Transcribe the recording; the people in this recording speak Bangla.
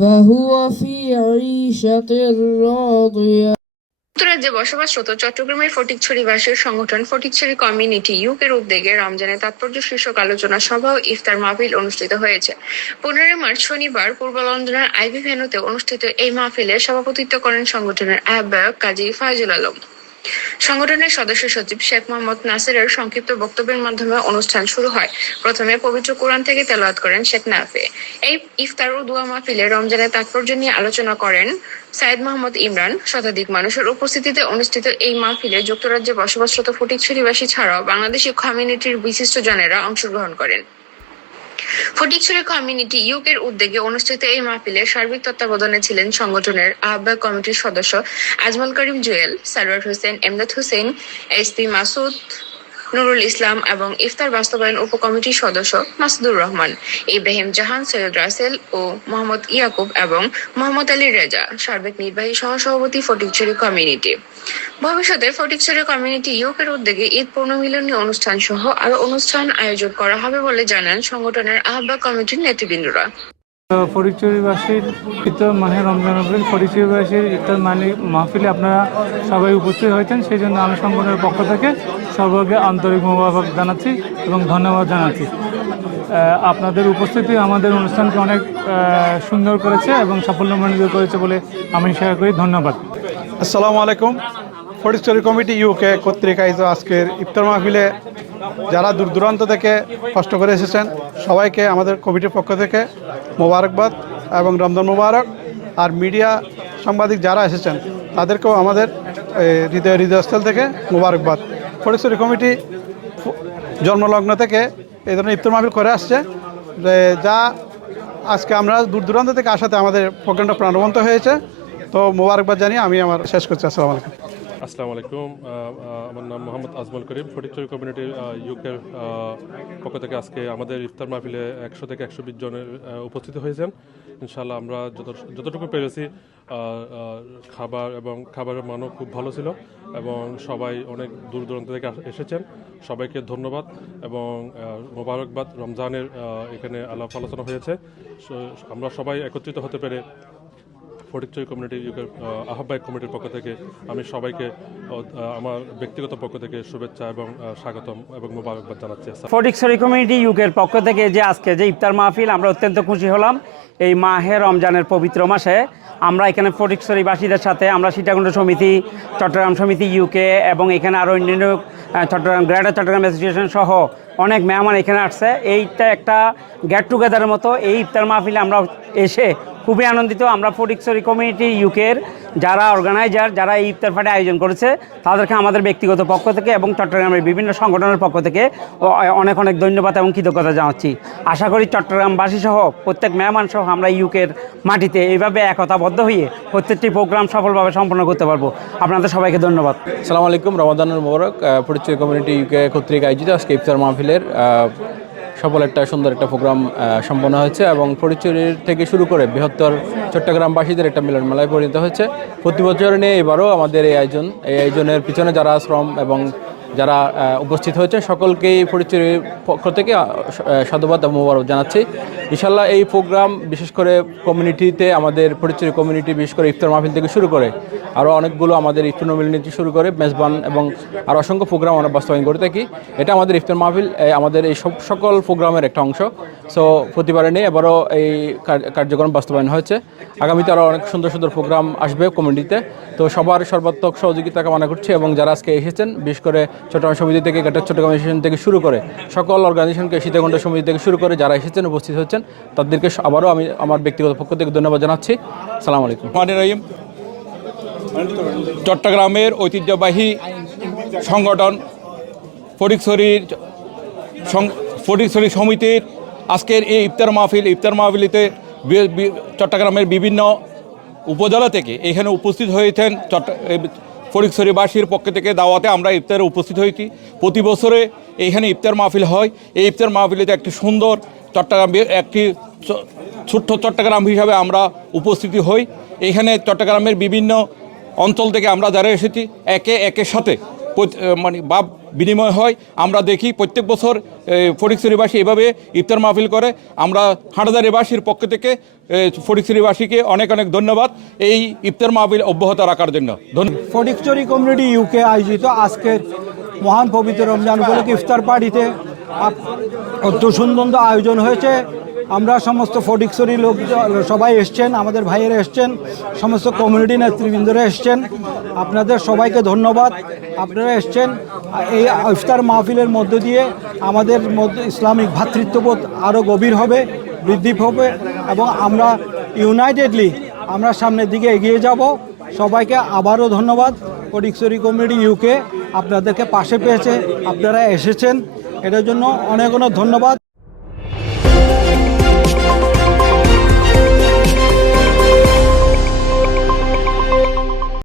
فهو في عيشة راضية যুক্তরাজ্যে বসবাসরত চট্টগ্রামের ফটিকছড়িবাসীর সংগঠন ফটিকছড়ি কমিউনিটি ইউকের উদ্যোগে রমজানের তাৎপর্য শীর্ষক আলোচনা সভা ও ইফতার মাহফিল অনুষ্ঠিত হয়েছে। 15 মার্চ শনিবার পূর্ব লন্ডনের আইভি ভেন্যুতে অনুষ্ঠিত এই মাহফিলে সভাপতিত্ব করেন সংগঠনের আহ্বায়ক কাজী ফায়জুল আলম। সংগঠনের সদস্য সচিব শেখ মোহাম্মদ নাসিরের সংক্ষিপ্ত বক্তব্যের মাধ্যমে অনুষ্ঠান শুরু হয়। প্রথমে পবিত্র কোরআন থেকে তেলাওয়াত করেন শেখ নাফে। এই ইফতার ও দোয়া মাহফিলে রমজানের তাৎপর্য নিয়ে আলোচনা করেন সাইদ মোহাম্মদ ইমরান। শতাধিক মানুষের উপস্থিতিতে অনুষ্ঠিত এই মাহফিলে যুক্তরাজ্যে বসবাসরত ফটিকছড়িবাসী ছাড়াও বাংলাদেশি কমিউনিটির বিশিষ্টজনেরা অংশগ্রহণ করেন। ফটিকছড়ি কমিউনিটি ইউকের উদ্যোগে অনুষ্ঠিত এই মাহফিলে সার্বিক তত্ত্বাবধানে ছিলেন সংগঠনের আহ্বায়ক কমিটির সদস্য আজমল করিম জুয়েল, সারওয়ার হোসেন, এমদাদ হোসেন, এসপি মাসুদ, নুরুল ইসলাম এবং ইফতার বাস্তবায়ন উপকমিটির সদস্য মাসুদুর রহমান, ইব্রাহিম জাহান, সৈয়দ রাসেল ও মোহাম্মদ ইয়াকুব এবং মোহাম্মদ আলী রেজা, সার্বিক নির্বাহী সহসভাপতি ফটিকছড়ি কমিউনিটি। ভবিষ্যতে ফটিকছড়ি কমিউনিটি ইউকের উদ্যোগে ঈদ পুনর্মিলনী অনুষ্ঠান সহ আরো অনুষ্ঠান আয়োজন করা হবে বলে জানান সংগঠনের আহ্বায়ক কমিটির নেতৃবৃন্দরা। ফটিকছড়িবাসীর ইফতার মাহে রমজান মাহফিল, ফটিকছড়িবাসীর ইফতার মাহফিলে আপনারা সবাই উপস্থিত হয়েছেন, সেই জন্য আমি সংগঠনের পক্ষ থেকে সর্বকে আন্তরিক মোবারক জানাচ্ছি এবং ধন্যবাদ জানাচ্ছি। আপনাদের উপস্থিতি আমাদের অনুষ্ঠানকে অনেক সুন্দর করেছে এবং সাফল্যমণ্ডিত করেছে বলে আমি শেয়ার করি। ধন্যবাদ। আসসালামু আলাইকুম। ফটিকছড়ি কমিটি ইউকে কর্তৃক আয়োজিত আজকের ইফতার মাহফিলে যারা দূর দূরান্ত থেকে কষ্ট করে এসেছেন সবাইকে আমাদের কমিটির পক্ষ থেকে মোবারকবাদ এবং রমজান মোবারক। আর মিডিয়া সাংবাদিক যারা এসেছেন তাদেরকেও আমাদের হৃদয়স্থল থেকে মোবারকবাদ। ফটিকছড়ি কমিটি জন্মলগ্ন থেকে এই ধরনের ইফতার মাহফিল করে আসছে, যা আজকে আমরা দূর দূরান্ত থেকে আসাতে আমাদের প্রোগ্রামটা প্রাণবন্ত হয়েছে। তো মোবারকবাদ জানিয়ে আমি আমার শেষ করছি। আসসালামু আলাইকুম। আসসালামু আলাইকুম। আমার নাম মোহাম্মদ আজমল করিম। ফটিকছড়ি কমিউনিটির ইউকের পক্ষ থেকে আজকে আমাদের ইফতার মাহফিলে 100 থেকে 120 জনের উপস্থিত হয়েছেন। ইনশাআল্লাহ আমরা যতটুকু পেরেছি খাবার এবং খাবারের মানও খুব ভালো ছিল এবং সবাই অনেক দূর দূরান্ত থেকে এসেছেন। সবাইকে ধন্যবাদ এবং মোবারকবাদ। রমজানের এখানে আলাপ আলোচনা হয়েছে। আমরা সবাই একত্রিত হতে পেরে ফটিকছড়ি কমিউনিটি ইউকের আহ্বায়ক কমিটির পক্ষ থেকে আমি সবাইকে আমার ব্যক্তিগত পক্ষ থেকে শুভেচ্ছা এবং স্বাগতম এবং মোবারকবাদ জানাচ্ছি। ফটিকছড়ি কমিউনিটি ইউকের পক্ষ থেকে যে আজকে যে ইফতার মাহফিল, আমরা অত্যন্ত খুশি হলাম। এই মাহে রমজানের পবিত্র মাসে আমরা এখানে ফটিকছড়িবাসীদের সাথে আমরা সীতাকুণ্ড সমিতি, চট্টগ্রাম সমিতি ইউকে এবং এখানে আরও অন্যান্য চট্টগ্রাম গ্রেটার চট্টগ্রাম অ্যাসোসিয়েশন সহ অনেক মেহমান এখানে আসছে। এইটা একটা গেট টুগেদারের মতো। এই ইফতার মাহফিলে আমরা এসে খুবই আনন্দিত। আমরা ফটিকছড়ি কমিউনিটি ইউকের যারা অর্গানাইজার, যারা এই ইফতার পার্টি আয়োজন করেছে তাদেরকে আমাদের ব্যক্তিগত পক্ষ থেকে এবং চট্টগ্রামের বিভিন্ন সংগঠনের পক্ষ থেকে অনেক অনেক ধন্যবাদ এবং কৃতজ্ঞতা জানাচ্ছি। আশা করি চট্টগ্রামবাসী সহ প্রত্যেক মেহমান সহ আমরা ইউকের মাটিতে এইভাবে একতাবদ্ধ হয়ে প্রত্যেকটি প্রোগ্রাম সফলভাবে সম্পন্ন করতে পারবো। আপনাদের সবাইকে ধন্যবাদ। আসসালামু আলাইকুম। রমাদানুল মোবারক। ফটিকছড়ি কমিউনিটি ইউকে কর্তৃক আয়োজিত আজকে ইফতার মাহফিলের সফল একটা সুন্দর একটা প্রোগ্রাম সম্পন্ন হয়েছে এবং ফটিকছড়ির থেকে শুরু করে বৃহত্তর চট্টগ্রামবাসীদের একটা মিলন মেলায় পরিণত হয়েছে। প্রতি বছর নিয়ে এবারও আমাদের এই আয়োজনের পিছনে যারা শ্রম এবং যারা উপস্থিত হয়েছে সকলকেই ফটিকছড়ির পক্ষ থেকে সাধুবাদ এবং মোবারক জানাচ্ছি। ইনশাল্লাহ এই প্রোগ্রাম বিশেষ করে কমিউনিটিতে আমাদের ফটিকছড়ি কমিউনিটি বিশেষ করে ইফতার মাহফিল থেকে শুরু করে আরও অনেকগুলো আমাদের ইফতার মিলনীতি শুরু করে মেজবান এবং আরও অসংখ্য প্রোগ্রাম আমরা বাস্তবায়ন করে থাকি। এটা আমাদের ইফতার মাহফিল আমাদের এই সকল প্রোগ্রামের একটা অংশ। সো প্রতিবারে নিয়ে এবারও এই কার্যক্রম বাস্তবায়ন হয়েছে। আগামীতে আরও অনেক সুন্দর সুন্দর প্রোগ্রাম আসবে কমিউনিটিতে। তো সবার সর্বাত্মক সহযোগিতা কামনা করছি এবং যারা আজকে এসেছেন বিশেষ করে চট্টগ্রাম সমিতি থেকে গ্রেটার চট্টগ্রাম অ্যাসোসিয়েশন থেকে শুরু করে সকল অর্গানাইজেশনকে সীতাকুণ্ড সমিতি থেকে শুরু করে যারা এসেছেন উপস্থিত হচ্ছেন তাদেরকে আবারও আমি আমার ব্যক্তিগত পক্ষ থেকে ধন্যবাদ জানাচ্ছি। আসসালামু আলাইকুম। রহিম। চট্টগ্রামের ঐতিহ্যবাহী সংগঠন ফটিকছড়ি সমিতির আজকের এই ইফতার মাহফিলিতে চট্টগ্রামের বিভিন্ন উপজেলা থেকে এখানে উপস্থিত হয়েছেন। ফটিকছড়িবাসীর পক্ষ থেকে দাওয়াতে আমরা ইফতারে উপস্থিত হয়েছি। প্রতি বছরে এইখানে ইফতার মাহফিল হয়। এই ইফতার মাহফিলিতে একটি সুন্দর একটি ছোট্ট চট্টগ্রাম হিসাবে আমরা উপস্থিতি হই। এখানে চট্টগ্রামের বিভিন্ন অঞ্চল থেকে আমরা যারা এসেছি একে একের সাথে মানে ভাব বিনিময় হয়। আমরা দেখি প্রত্যেক বছর ফটিকছড়িবাসী এভাবে ইফতার মাহফিল করে। আমরা হাটহাজারীবাসীর পক্ষ থেকে ফটিকছড়িবাসীকে অনেক অনেক ধন্যবাদ এই ইফতার মাহফিল অব্যাহত রাখার জন্য। ধন্যবাদ। ফটিকছড়ি কমিউনিটি ইউকে আয়োজিত আজকের মহান পবিত্র রমজান উপলক্ষে ইফতার পার্টিতে অত সুন্দর আয়োজন হয়েছে। আমরা সমস্ত ফটিকছড়ি লোক সবাই এসছেন, আমাদের ভাইয়েরা এসছেন, সমস্ত কমিউনিটি নেতৃবৃন্দরা এসছেন। আপনাদের সবাইকে ধন্যবাদ, আপনারা এসছেন। এই ইফতার মাহফিলের মধ্য দিয়ে আমাদের মধ্যে ইসলামিক ভ্রাতৃত্ববোধ আরও গভীর হবে, বৃদ্ধি হবে এবং আমরা ইউনাইটেডলি আমরা সামনের দিকে এগিয়ে যাব। সবাইকে আবারও ধন্যবাদ। ফটিকছড়ি কমিউনিটি ইউকে আপনাদেরকে পাশে পেয়েছে, আপনারা এসেছেন, এটার জন্য অনেক অনেক ধন্যবাদ।